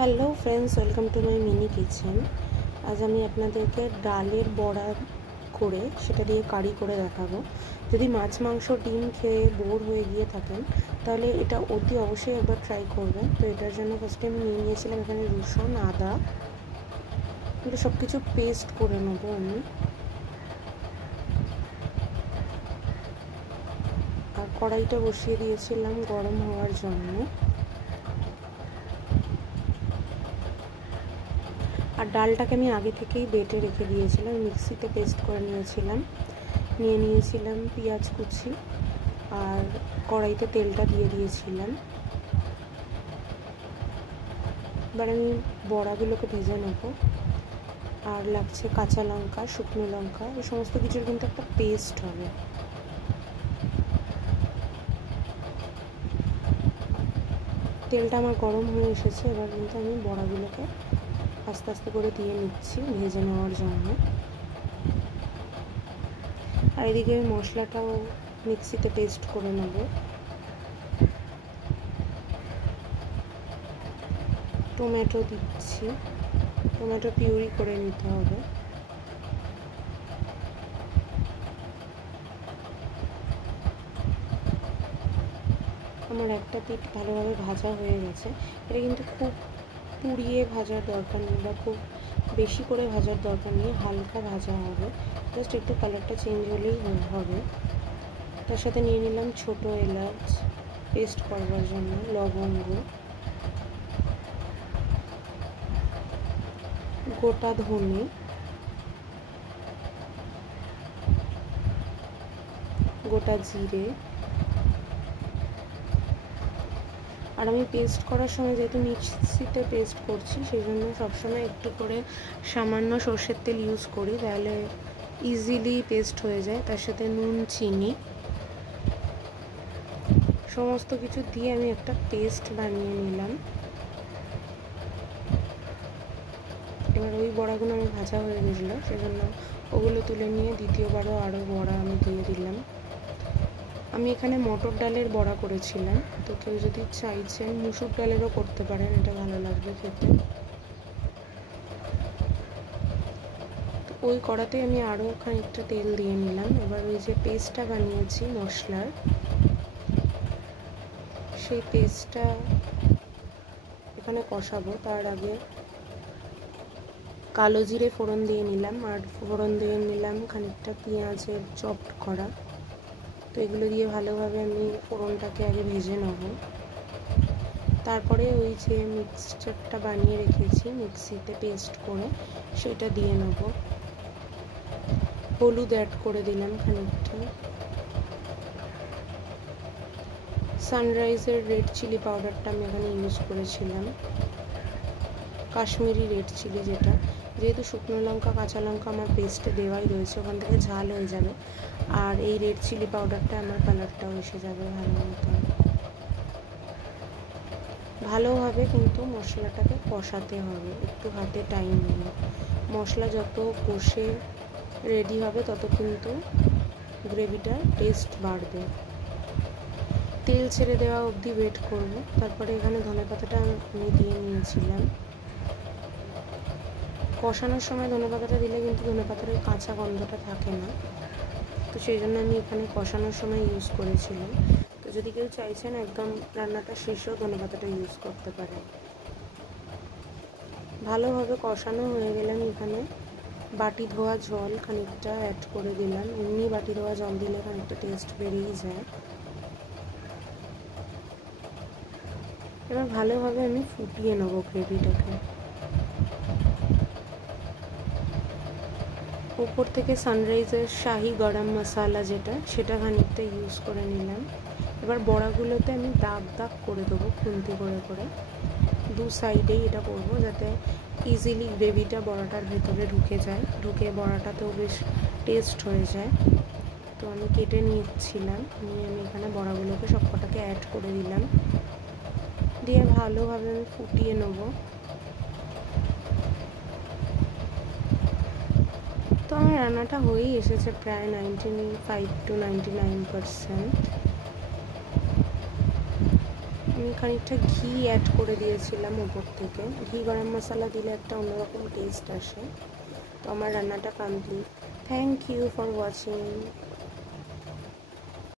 Hello friends, welcome to my mini kitchen. আজ আমি আপনাদেরকে ডালের বড়া করে সেটা দিয়ে কারি করে দেখাবো। যদি মাছ মাংস ডিম খেয়ে বোর হয়ে গিয়ে থাকেন তাহলে এটা অতি অবশ্যই একবার ট্রাই করবেন। তো এটার জন্য ফার্স্টে আমি নিয়ে নিয়েছিলাম এখানে রসুন, আদা, এটা সব কিছু পেস্ট করে নেবো আমি। আর কড়াইটা বসিয়ে দিয়েছিলাম গরম হওয়ার জন্য। আর ডালটাকে আমি আগে থেকেই বেটে রেখে দিয়েছিলাম, মিক্সিতে পেস্ট করে নিয়েছিলাম। নিয়েছিলাম পেঁয়াজ কুচি আর কড়াইতে তেলটা দিয়ে দিয়েছিলাম। এবার আমি বড়াগুলোকে ভেজে নেব। আর লাগছে কাঁচা লঙ্কা, শুকনো লঙ্কা, এই সমস্ত কিছুর কিন্তু একটা পেস্ট হবে। তেলটা আমার গরম হয়ে এসেছে, এবার কিন্তু আমি বড়াগুলোকে আস্তে আস্তে করে দিয়ে নিচ্ছি ভেজে নেওয়ার জন্য। আর এদিকে মশলাটাও মিক্সিতে পেস্ট করে নেব। টমেটো দিচ্ছি, টমেটো পিউরি করে নিতে হবে। আমার একটা পিঠ ভালোভাবে ভাজা হয়ে গেছে। এটা কিন্তু খুব পুড়িয়ে ভাজার দরকার নেই বা খুব বেশি করে ভাজার দরকার নেই, হালকা ভাজা হবে, জাস্ট একটু কালারটা চেঞ্জ হলেই হবে। তার সাথে নিয়ে নিলাম ছোট এলাচ পেস্ট করবার জন্য, লবঙ্গ, গোটা ধনে, গোটা জিরে। আর আমি পেস্ট করার সময় যেহেতু মিক্সিতে পেস্ট করছি সেই জন্য সবসময় একটু করে সামান্য সর্ষের তেল ইউজ করি, তাহলে ইজিলি পেস্ট হয়ে যায়। তার সাথে নুন, চিনি, সমস্ত কিছু দিয়ে আমি একটা পেস্ট বানিয়ে নিলাম। এবার ওই বড়াগুলো আমার ভাজা হয়ে গেছিলো, সেজন্য ওগুলো তুলে নিয়ে দ্বিতীয়বারও আরও বড়া আমি দিয়ে দিলাম। আমি এখানে মটর ডালের বড়া করেছিলাম, তো কেউ যদি চাইছেন মুসুর ডালেরও করতে পারেন, এটা ভালো লাগবে খেতে। তো ওই কড়াতে আমি আরও খানিকটা তেল দিয়ে নিলাম। এবার ওই যে পেস্টটা বানিয়েছি মশলার, সেই পেস্টটা এখানে কষাবো। তার আগে কালো জিরে ফোড়ন দিয়ে নিলাম, আর ফোড়ন দিয়ে নিলাম খানিকটা পেঁয়াজের চপড করা। তো এগুলো দিয়ে ভালোভাবে আমি ফোড়নটাকে আগে ভেজে নেব। তারপরে ওই যে মিক্সচারটা বানিয়ে রেখেছি মিক্সিতে পেস্ট করে, সেটা দিয়ে নেব। হলুদ অ্যাড করে দিলাম খানিকটা। সানরাইজের রেড চিলি পাউডারটা আমি এখানে ইউজ করেছিলাম, কাশ্মীরি রেড চিলি, যেটা যেহেতু শুকনো লঙ্কা কাঁচা লঙ্কা আমার পেস্টে দেওয়াই রয়েছে, ওখান থেকে ঝাল হয়ে যাবে। আর এই রেড চিলি পাউডারটা আমার কালারটাও এসে যাবে ভালো মতো। ভালোভাবে কিন্তু মশলাটাকে কষাতে হবে, একটু হাতে টাইম নিয়ে। মশলা যত কষে রেডি হবে তত কিন্তু গ্রেভিটার টেস্ট বাড়বে। তেল ছেড়ে দেওয়া অবধি ওয়েট করব। তারপরে এখানে ধনেপাতাটা আমি দিয়ে নিয়েছিলাম। কষানোর সময় ধনেপাতাটা দিলে কিন্তু ধনেপাতার ওই কাঁচা গন্ধটা থাকে না, তো সেই জন্য আমি এখানে কষানোর সময় ইউজ করেছিলাম। তো যদি কেউ চাইছেন একদম রান্নাটা শেষেও ধনেপাতাটা ইউজ করতে পারেন। ভালোভাবে কষানো হয়ে গেলে আমি এখানে বাটি ধোয়া জল খানিকটা অ্যাড করে দিলাম। এমনি বাটি ধোয়া জল দিলে খানিকটা টেস্ট বেরিয়ে যায়। এবার ভালোভাবে আমি ফুটিয়ে নেব গ্রেভিটাকে। উপর থেকে সানরাইজের শাহি গরম মশলা যেটা, সেটা খানিকটা ইউজ করে নিলাম। এবার বড়াগুলোতে আমি দাগ দাগ করে দেবো খুন্তি করে করে, দু সাইডেই এটা করবো যাতে ইজিলি গ্রেভিটা বড়াটার ভেতরে ঢুকে যায়, ঢুকে বড়াটাতেও বেশ টেস্ট হয়ে যায়। তো আমি কেটে নিচ্ছিলাম, নিয়ে আমি এখানে বড়াগুলোকে সবকটাকে অ্যাড করে দিলাম, দিয়ে ভালোভাবে আমি ফুটিয়ে নেবো। তো আমার রান্নাটা হয়েই এসেছে প্রায় 95 to 99%। আমি খানিকটা ঘি অ্যাড করে দিয়েছিলাম উপর থেকে। ঘি গরম মশলা দিলে একটা অন্যরকম টেস্ট আসে। তো আমার রান্নাটা complete. Thank you for watching.